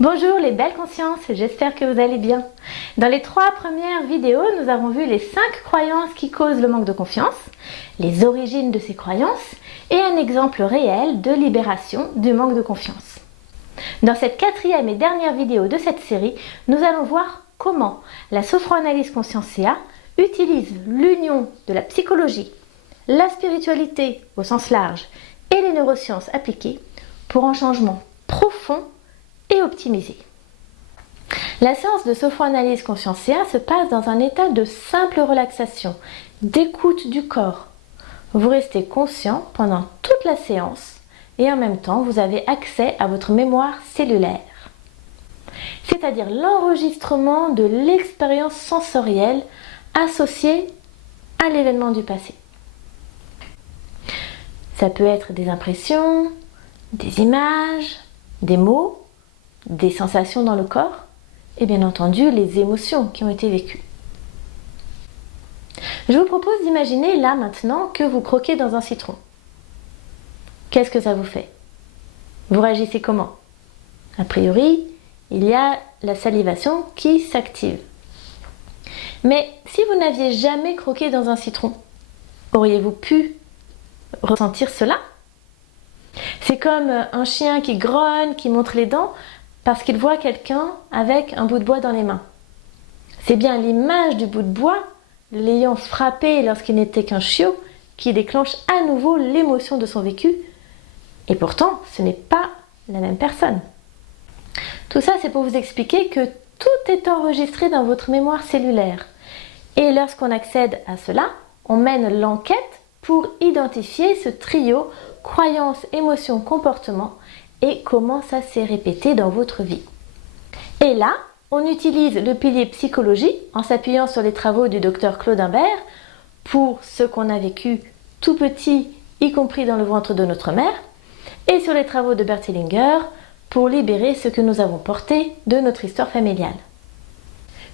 Bonjour les belles consciences, j'espère que vous allez bien. Dans les 3 premières vidéos, nous avons vu les 5 croyances qui causent le manque de confiance, les origines de ces croyances et un exemple réel de libération du manque de confiance. Dans cette 4e et dernière vidéo de cette série, nous allons voir comment la sophroanalyse consciencia utilise l'union de la psychologie, la spiritualité au sens large et les neurosciences appliquées pour un changement profond et optimisé. La séance de sophroanalyse consciencia se passe dans un état de simple relaxation, d'écoute du corps. Vous restez conscient pendant toute la séance et en même temps vous avez accès à votre mémoire cellulaire, c'est-à-dire l'enregistrement de l'expérience sensorielle associée à l'événement du passé. Ça peut être des impressions, des images, des mots, des sensations dans le corps et bien entendu les émotions qui ont été vécues. Je vous propose d'imaginer là maintenant que vous croquez dans un citron. Qu'est-ce que ça vous fait? Vous réagissez comment? A priori, il y a la salivation qui s'active. Mais si vous n'aviez jamais croqué dans un citron, auriez-vous pu ressentir cela? C'est comme un chien qui grogne, qui montre les dents parce qu'il voit quelqu'un avec un bout de bois dans les mains. C'est bien l'image du bout de bois, l'ayant frappé lorsqu'il n'était qu'un chiot, qui déclenche à nouveau l'émotion de son vécu. Et pourtant, ce n'est pas la même personne. Tout ça, c'est pour vous expliquer que tout est enregistré dans votre mémoire cellulaire. Et lorsqu'on accède à cela, on mène l'enquête pour identifier ce trio croyances, émotions, comportements et comment ça s'est répété dans votre vie. Et là, on utilise le pilier psychologie en s'appuyant sur les travaux du docteur Claude Imbert pour ce qu'on a vécu tout petit, y compris dans le ventre de notre mère, et sur les travaux de Bert Hellinger pour libérer ce que nous avons porté de notre histoire familiale.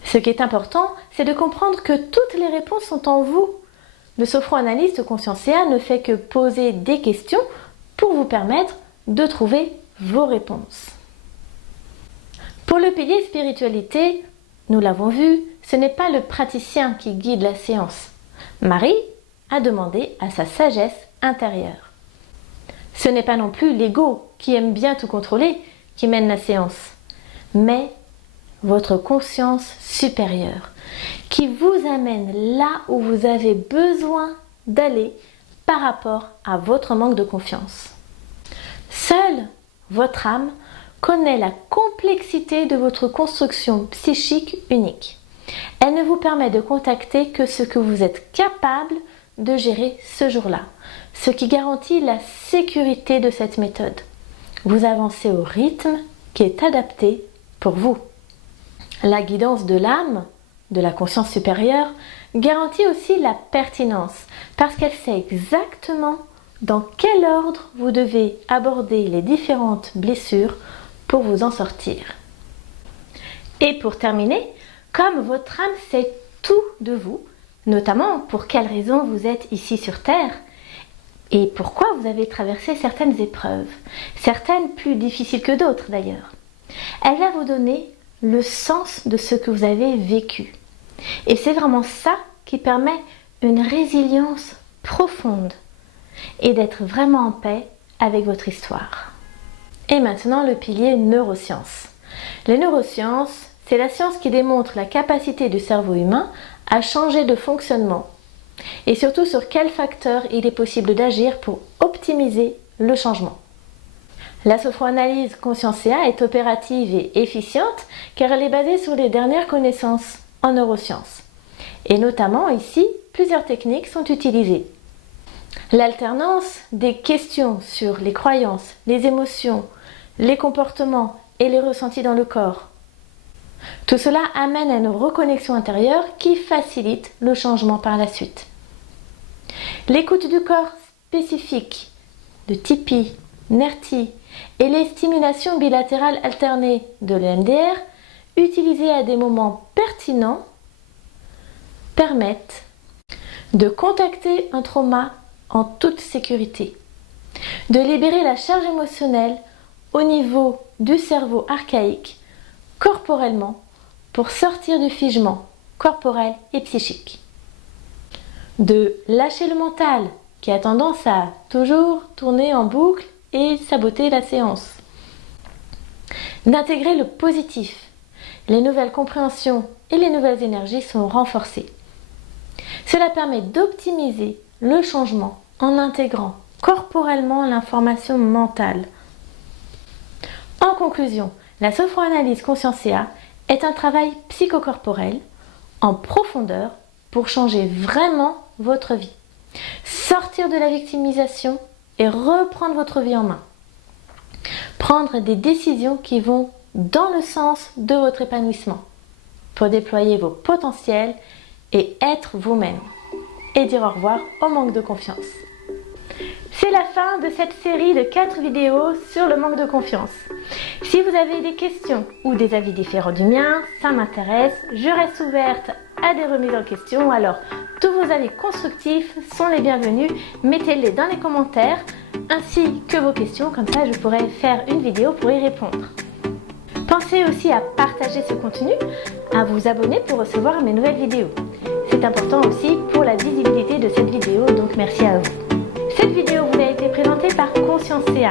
Ce qui est important, c'est de comprendre que toutes les réponses sont en vous. Le sophroanalyste consciencia ne fait que poser des questions pour vous permettre de trouver vos réponses. Pour le pilier spiritualité, nous l'avons vu, ce n'est pas le praticien qui guide la séance. Marie a demandé à sa sagesse intérieure. Ce n'est pas non plus l'ego qui aime bien tout contrôler qui mène la séance, mais votre conscience supérieure qui vous amène là où vous avez besoin d'aller par rapport à votre manque de confiance. Seule votre âme connaît la complexité de votre construction psychique unique. Elle ne vous permet de contacter que ce que vous êtes capable de gérer ce jour-là, ce qui garantit la sécurité de cette méthode. Vous avancez au rythme qui est adapté pour vous. La guidance de l'âme, de la conscience supérieure, garantit aussi la pertinence parce qu'elle sait exactement dans quel ordre vous devez aborder les différentes blessures pour vous en sortir. Et pour terminer, comme votre âme sait tout de vous, notamment pour quelles raisons vous êtes ici sur Terre et pourquoi vous avez traversé certaines épreuves, certaines plus difficiles que d'autres d'ailleurs, elle va vous donner le sens de ce que vous avez vécu. Et c'est vraiment ça qui permet une résilience profonde et d'être vraiment en paix avec votre histoire. Et maintenant le pilier neurosciences. Les neurosciences, c'est la science qui démontre la capacité du cerveau humain à changer de fonctionnement et surtout sur quels facteurs il est possible d'agir pour optimiser le changement. La sophroanalyse consciencia est opérative et efficiente car elle est basée sur les dernières connaissances en neurosciences. Et notamment ici, plusieurs techniques sont utilisées. L'alternance des questions sur les croyances, les émotions, les comportements et les ressentis dans le corps. Tout cela amène à une reconnexion intérieure qui facilite le changement par la suite. L'écoute du corps spécifique de Tipi, Nerti et les stimulations bilatérales alternées de l'EMDR utilisées à des moments pertinents permettent de contacter un trauma en toute sécurité, de libérer la charge émotionnelle au niveau du cerveau archaïque, corporellement, pour sortir du figement corporel et psychique. De lâcher le mental, qui a tendance à toujours tourner en boucle et saboter la séance. D'intégrer le positif. Les nouvelles compréhensions et les nouvelles énergies sont renforcées. Cela permet d'optimiser le changement en intégrant corporellement l'information mentale. En conclusion, la sophroanalyse consciencia est un travail psychocorporel en profondeur pour changer vraiment votre vie. Sortir de la victimisation et reprendre votre vie en main. Prendre des décisions qui vont dans le sens de votre épanouissement pour déployer vos potentiels et être vous-même. Et dire au revoir au manque de confiance. C'est la fin de cette série de 4 vidéos sur le manque de confiance. Si vous avez des questions ou des avis différents du mien, ça m'intéresse. Je reste ouverte à des remises en question. Alors, tous vos avis constructifs sont les bienvenus. Mettez-les dans les commentaires ainsi que vos questions. Comme ça, je pourrai faire une vidéo pour y répondre. Pensez aussi à partager ce contenu, à vous abonner pour recevoir mes nouvelles vidéos. C'est important aussi pour la visibilité de cette vidéo, donc merci à vous. Cette vidéo vous a été présentée par Consciencia.